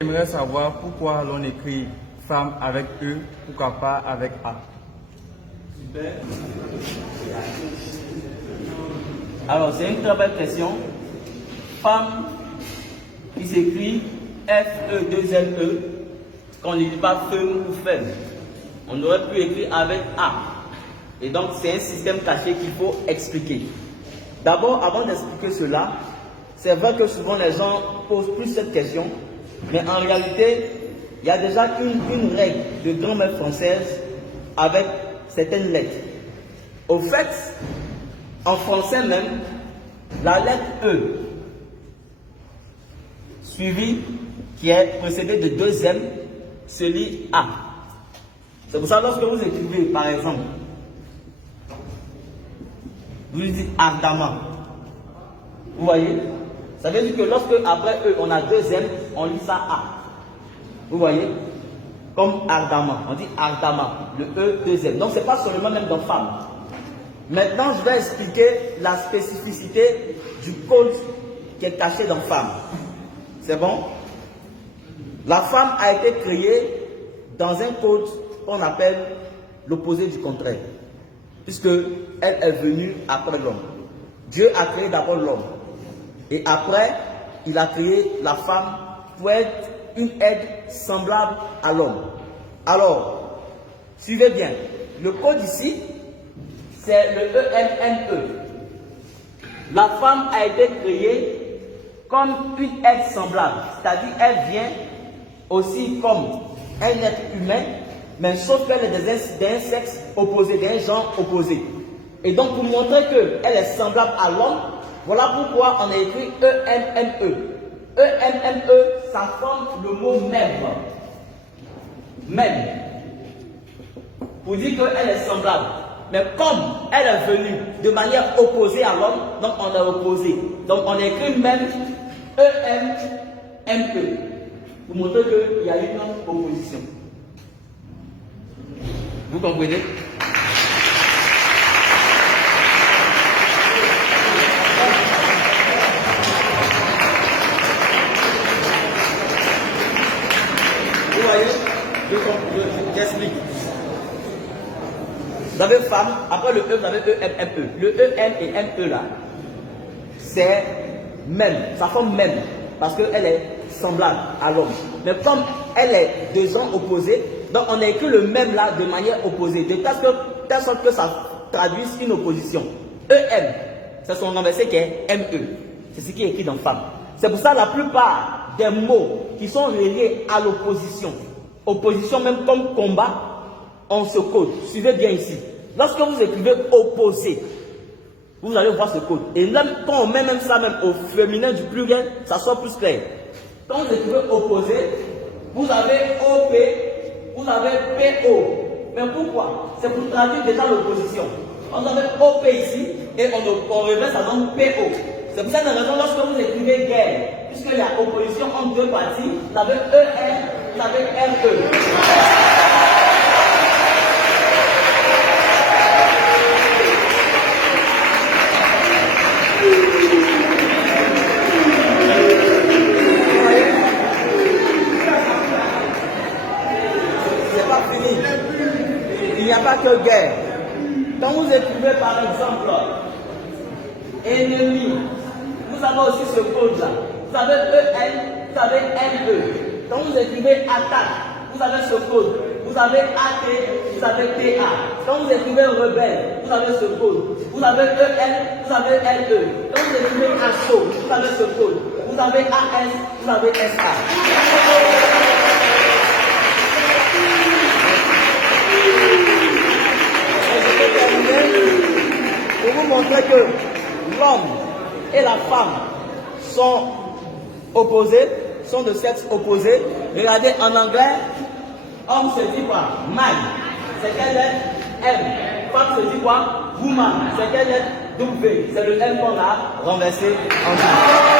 J'aimerais savoir pourquoi l'on écrit femme avec E, pourquoi pas avec A. Super. Alors, c'est une très belle question. Femme qui s'écrit F-E-2-L-E, qu'on ne dit pas femme ou femme. On aurait pu écrire avec A. Et donc, c'est un système caché qu'il faut expliquer. D'abord, avant d'expliquer cela, c'est vrai que souvent les gens posent plus cette question, mais en réalité, il y a déjà une règle de grammaire française avec certaines lettres. Au fait, en français même, la lettre E, suivie, qui est précédée de deux M, se lit A. C'est pour ça que lorsque vous écrivez, par exemple, vous dites ardemment. Vous voyez? Ça veut dire que lorsque après E, on a deux M, on lit ça A. Vous voyez? Comme ardemment. On dit ardemment. Le E, deux M. Donc, ce n'est pas seulement même dans femme. Maintenant, je vais expliquer la spécificité du code qui est caché dans femme. C'est bon? La femme a été créée dans un code qu'on appelle l'opposé du contraire. Puisque elle est venue après l'homme. Dieu a créé d'abord l'homme. Et après, il a créé la femme pour être une aide semblable à l'homme. Alors, suivez bien. Le code ici, c'est le E-M-N-E. La femme a été créée comme une aide semblable. C'est-à-dire, elle vient aussi comme un être humain, mais sauf qu'elle est d'un sexe opposé, d'un genre opposé. Et donc, pour montrer qu'elle est semblable à l'homme, voilà pourquoi on a écrit E-M-M-E. E-M-M-E, ça forme le mot même. Même. Pour dire qu'elle est semblable. Mais comme elle est venue de manière opposée à l'homme, donc on a opposé. Donc on a écrit même E-M-M-E. Pour montrer qu'il y a une opposition. Vous comprenez? Vous voyez? J'explique. Vous avez femme, après le E, vous avez E-M-M-E. Le E-M et M-E là, c'est même, ça forme même, parce qu'elle est semblable à l'homme. Mais comme elle est de genre opposés, donc on a écrit le même là de manière opposée, de telle sorte que ça traduise une opposition. E-M, c'est son renversé qui est M-E. C'est ce qui est écrit dans femme. C'est pour ça que la plupart des mots qui sont reliés à l'opposition, opposition même comme combat, on se code. Suivez bien ici. Lorsque vous écrivez opposé, vous allez voir ce code. Et même quand on met même ça même au féminin du pluriel, ça sort plus clair. Quand vous écrivez opposé, vous avez OP, vous avez PO. Mais pourquoi? C'est pour traduire déjà l'opposition. On avait OP ici et on remet ça dans PO. C'est pour cette raison, lorsque vous écrivez guerre, puisqu'il y a opposition entre deux parties, vous avez ER, vous avez RE. C'est pas fini. Il n'y a pas que guerre. Quand vous écrivez par exemple ennemi, vous avez aussi ce code-là. Vous avez EN, vous avez NE. Quand vous écrivez attaque, vous avez ce code. Vous avez AT, vous avez TA. Quand vous écrivez rebelle, vous avez ce code. Vous avez EN, vous avez LE. Quand vous écrivez assaut, vous avez ce code. Vous avez AS, vous avez SA. Pour vous montrer que l'homme et la femme sont opposés, sont de sexe opposé. Regardez en anglais, homme se dit quoi? Man. C'est quelle lettre? M. Femme se dit quoi? Woman. C'est quelle lettre? W. C'est le M qu'on a renversé en bas.